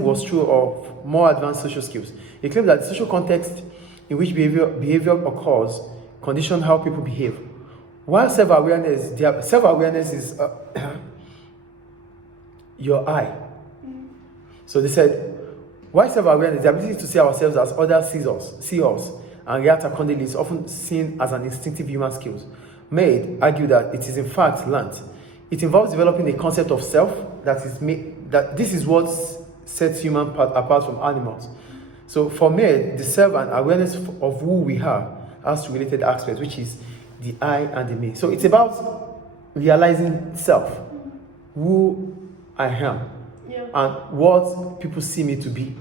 was true of more advanced social skills. He claimed that the social context in which behavior occurs condition how people behave. While self-awareness is your eye. So they said, while self-awareness, the ability to see ourselves as others see us and react accordingly, is often seen as an instinctive human skill. Mead argued that it is in fact learned. It involves developing a concept of self that this is what sets humans apart from animals. So for Mead, the self and awareness of who we are has two related aspects, which is the I and the me. So it's about realizing self, who I am, and what people see me to be.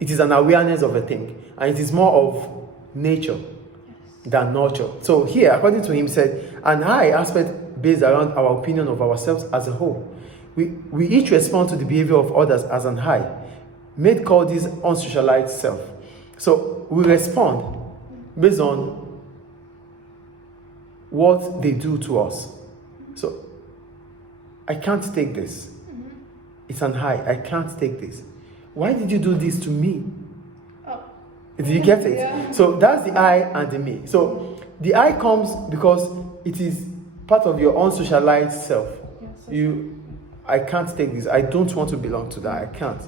It is an awareness of a thing, and it is more of nature than nurture. So here, according to him, said an I aspect based around our opinion of ourselves as a whole. We each respond to the behavior of others as an I. Mead called this unsocialized self. So we respond based on what they do to us. So I can't take this. It's an I can't take this. Why did you do this to me? Did you get it? Yeah. So that's the I and the me. So the I comes because it is part of your unsocialized self. I can't take this. I don't want to belong to that. I can't.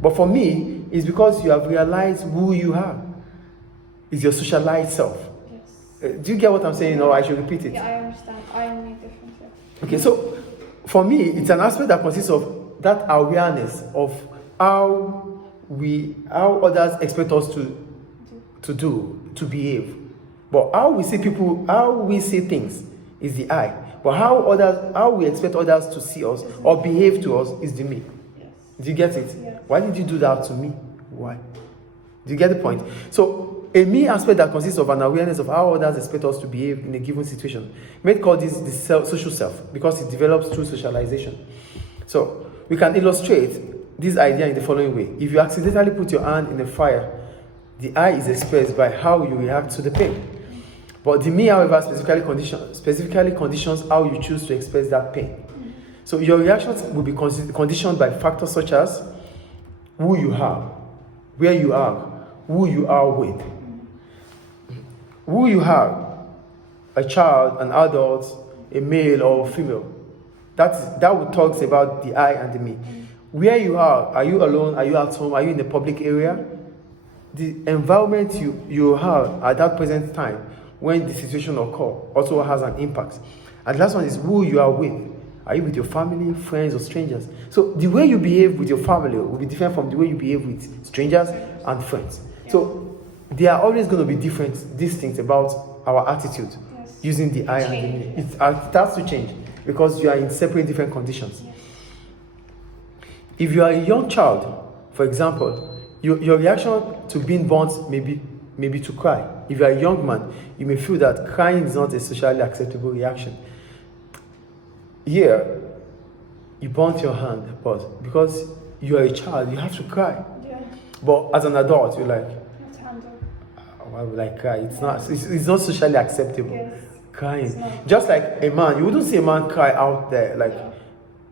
But for me, it's because you have realized who you are. It's your socialized self. Yes. Do you get what I'm saying? Or I should repeat it? Yeah, I understand. I am make difference. Yeah. Okay, so for me, it's an aspect that consists of that awareness of how others expect us to behave. But how we see things is the I. But how we expect others to see us or behave to us is the me. Yes. Do you get it? Yes. Why did you do that to me? Why? Do you get the point? So a me aspect that consists of an awareness of how others expect us to behave in a given situation. Mead call this the social self because it develops through socialization. So we can illustrate this idea in the following way. If you accidentally put your hand in a fire, the I is expressed by how you react to the pain. But the me, however, specifically conditions how you choose to express that pain. So your reactions will be conditioned by factors such as who you are, where you are, who you are with. Who you are, a child, an adult, a male or a female. That would talk about the I and the me. Where you are you alone? Are you at home? Are you in a public area? The environment you are at that present time when the situation occurs also has an impact. And the last one is who you are with. Are you with your family, friends, or strangers? So the way you behave with your family will be different from the way you behave with strangers and friends. So there are always going to be these things about our attitude using the I and the me. It has to change because you are in separate different conditions. If you are a young child, for example, your reaction to being burnt may be to cry. If you are a young man, you may feel that crying is not a socially acceptable reaction. Here, you burnt your hand, but because you are a child, you have to cry. Yeah. But as an adult, you're like, Let's handle. why would I cry? It's not socially acceptable. Yes. Crying. Just like a man, you wouldn't see a man cry out there.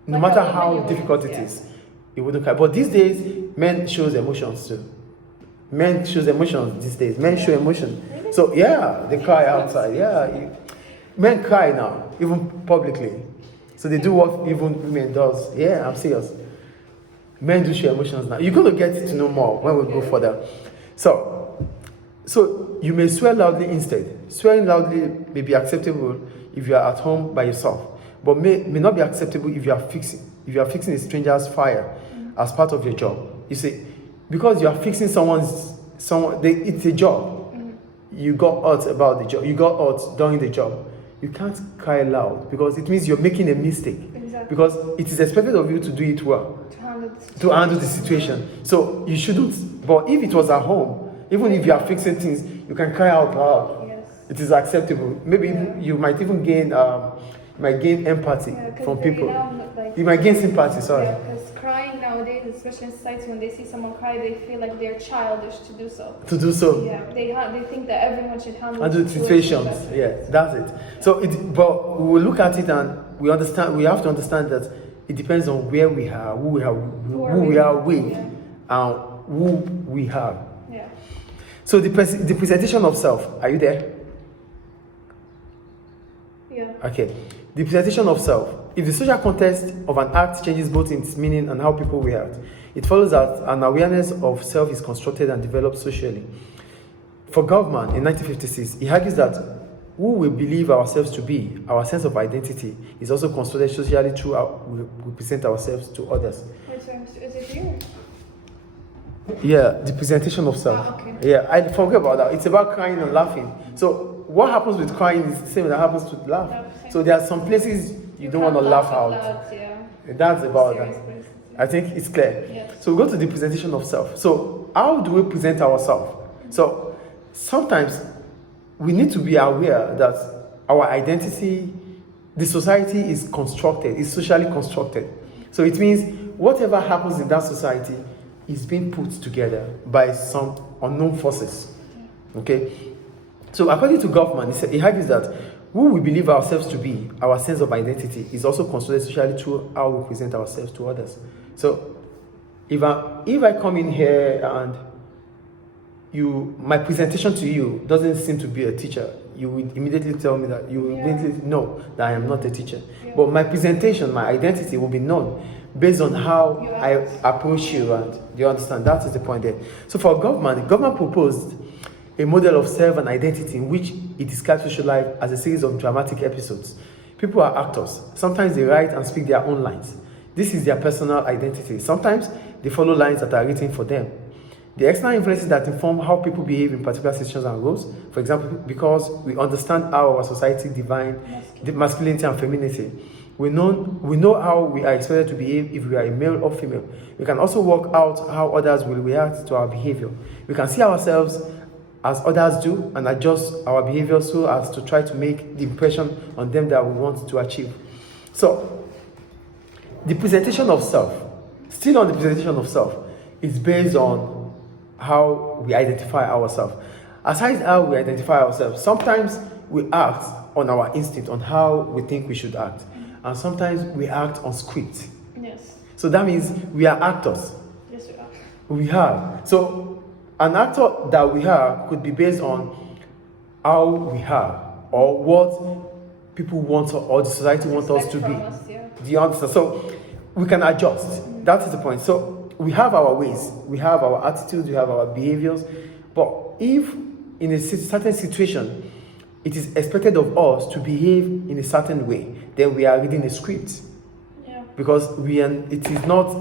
No matter how difficult it is, he wouldn't cry. But these days, men shows emotions too. Men shows emotions these days. Men show emotion. Really? So yeah, they cry outside. Yeah, men cry now, even publicly. So they do what even women does. Yeah, I'm serious. Men do show emotions now. You're going to get to know more when we go further. So you may swear loudly instead. Swearing loudly may be acceptable if you are at home by yourself, but may not be acceptable if you are fixing a stranger's fire as part of your job. You see, because you are fixing it's a job. You got hurt about the job. You got hurt during the job. You can't cry loud because it means you're making a mistake. Exactly. Because it is expected of you to do it well. To handle the situation. So you shouldn't. But if it was at home, even if you are fixing things, you can cry out loud. Yes. It is acceptable. Maybe you might even gain empathy from people. You might gain sympathy, sorry. Yeah, because crying nowadays, especially in society, when they see someone cry, they feel like they're childish to do so. Yeah, they think that everyone should handle the situations. Yeah, that's it. So, but we will look at it and we have to understand that it depends on where we are, who we are with, and who we have. Yeah. So the presentation of self, are you there? Yeah. Okay. The presentation of self. If the social context of an act changes both in its meaning and how people react, it follows that an awareness of self is constructed and developed socially. For Goffman in 1956, he argues that who we believe ourselves to be, our sense of identity, is also constructed socially through how we present ourselves to others. Wait, so is it you? Yeah, the presentation of self. Okay. Yeah, I forget about that. It's about crying and laughing. So what happens with crying is the same that happens with laugh. So there are some places you don't want to laugh out. Loud, yeah. That's about that. Places. I think it's clear. Yes. So we go to the presentation of self. So how do we present ourselves? So sometimes we need to be aware that our identity, the society is constructed, is socially constructed. So it means whatever happens in that society is being put together by some unknown forces. Okay? So according to Goffman, he argues that who we believe ourselves to be, our sense of identity, is also constructed socially through how we present ourselves to others. So if I come in here and my presentation to you doesn't seem to be a teacher, you would immediately tell me that, you will immediately know that I am not a teacher. Yeah. But my presentation, my identity will be known based on how I approach you, and do you understand? That is the point there. So for Goffman proposed a model of self and identity in which he describes social life as a series of dramatic episodes. People are actors. Sometimes they write and speak their own lines. This is their personal identity. Sometimes they follow lines that are written for them. The external influences that inform how people behave in particular situations and roles, for example, because we understand how our society defines masculinity and femininity. We know how we are expected to behave if we are a male or female. We can also work out how others will react to our behavior. We can see ourselves as others do and adjust our behavior so as to try to make the impression on them that we want to achieve. So, the presentation of self, still on the presentation of self, is based on how we identify ourselves. Aside how we identify ourselves, sometimes we act on our instinct, on how we think we should act. And sometimes we act on script. Yes. So that means we are actors. Yes, we are. We are. So an actor that we are could be based on how we are or what people want or the society wants us to be. Do you understand? So we can adjust. Mm-hmm. That is the point. So we have our ways, we have our attitudes, we have our behaviors. But if in a certain situation, it is expected of us to behave in a certain way, then we are reading a script. Yeah. Because it is not